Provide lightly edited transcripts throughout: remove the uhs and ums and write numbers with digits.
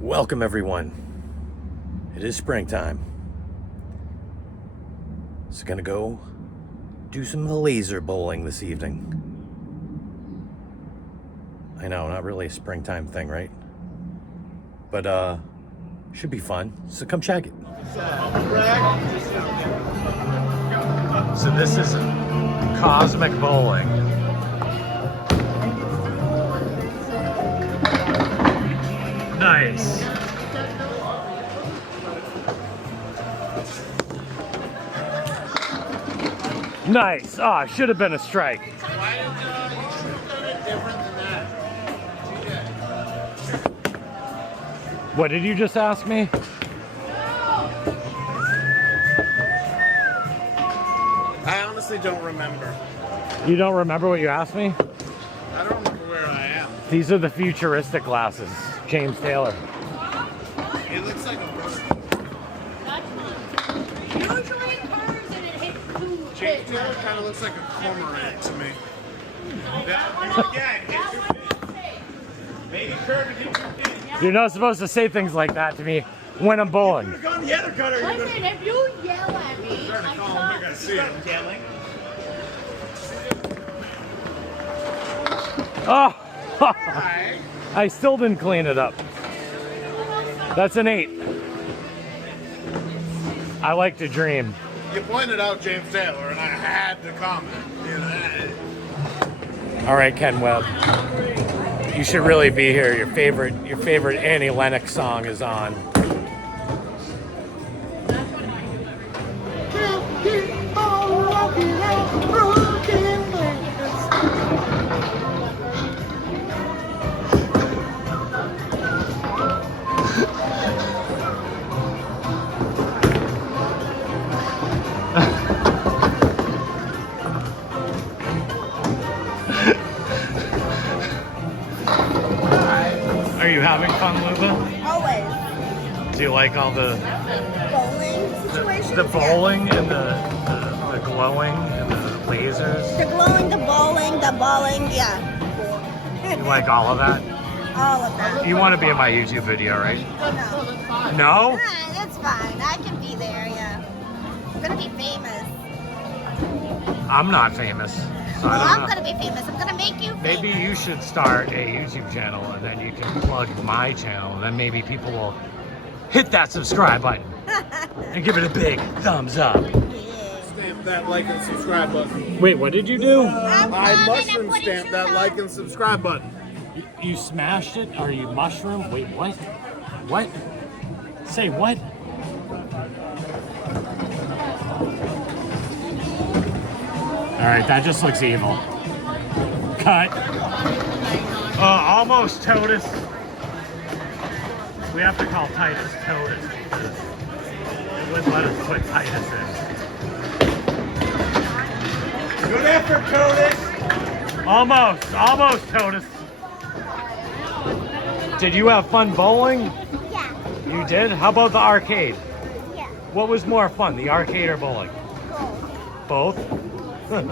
Welcome everyone. It is springtime. So gonna go do some laser bowling this evening. I know, not really a springtime thing, right? But should be fun. So come check it. So this is Cosmic Bowling. Nice. Nice. Ah, should have been a strike. Why did you should have done it different than that? What did you just ask me? I honestly don't remember. You don't remember what you asked me? I don't remember where I am. These are the futuristic glasses. James Taylor. It looks like a bird. Usually it curves and it hits two James Taylor kind of looks like a cormorant to me. Maybe curve and hit your feet. You're not supposed to say things like that to me when I'm bowling. Go on the other cutter. Listen, if you yell at me, I'm I sorry. see him yelling. Oh, Hi. I still didn't clean it up. That's an 8. I like to dream. You pointed out James Taylor, and I had to comment. You know, All right, Ken Webb. You should really be here. Your favorite Annie Lennox song is on. Are you having fun, Luba? Always. Do you like all the Bowling situations. the bowling and the glowing and the lasers? The glowing, the bowling, yeah. You like all of that? All of them. You want to be in my YouTube video, right? No. No? That's fine. I can be there, yeah. I'm gonna be famous. I'm not famous, so Well, I I'm don't know. gonna be famous. I'm gonna make you famous. Maybe you should start a YouTube channel and then you can plug my channel and then maybe people will hit that subscribe button and give it a big thumbs up. Yeah. stamp that like and subscribe button. Wait, what did you do? I mushroom stamped that like and subscribe button. You smashed it? Are you mushroom? Wait, what? What? Say what? All right, that just looks evil. Cut. Almost Totus. We have to call Titus Totus. They wouldn't let us put Titus in. Good effort, Curtis. Almost Totus. Did you have fun bowling? Yeah. You did? How about the arcade? Yeah. What was more fun, the arcade or bowling? Cool. Both? It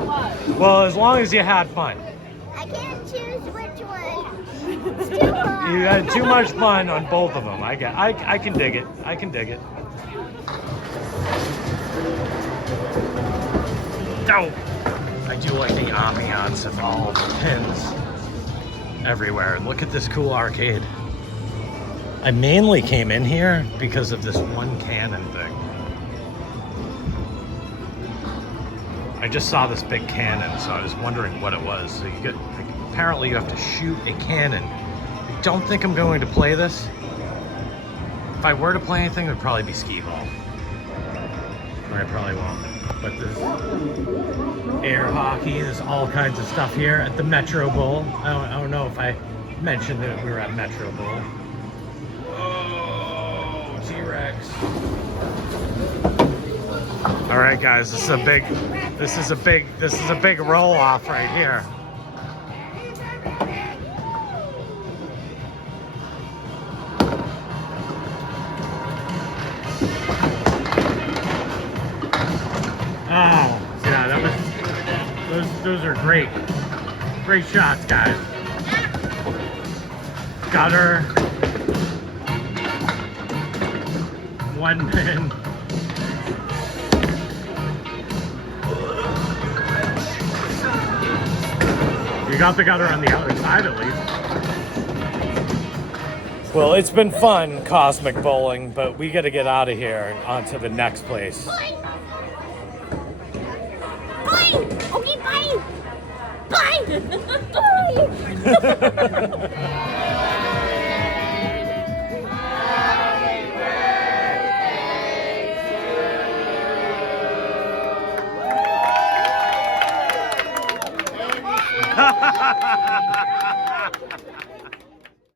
was. Well, as long as you had fun. I can't choose which one. It's too hard. You had too much fun on both of them. I can dig it. I can dig it. Oh, I do like the ambiance of all the pins everywhere. And look at this cool arcade. I mainly came in here because of this one cannon thing. I just saw this big cannon, so I was wondering what it was. So you get, apparently you have to shoot a cannon. I don't think I'm going to play this. If I were to play anything, it would probably be skee ball. Or I probably won't. But there's air hockey, there's all kinds of stuff here at the Metro Bowl. I don't know if I mentioned that we were at Metro Bowl. Oh, T-Rex. All right, guys, this is a big roll off right here. Oh, yeah, that was those are great shots, guys. Gutter. One pin. You got the gutter on the other side at least. Well, it's been fun, Cosmic Bowling, but we got to get out of here and on to the next place. Bye. Bye. Okay, bye. Bye. Bye.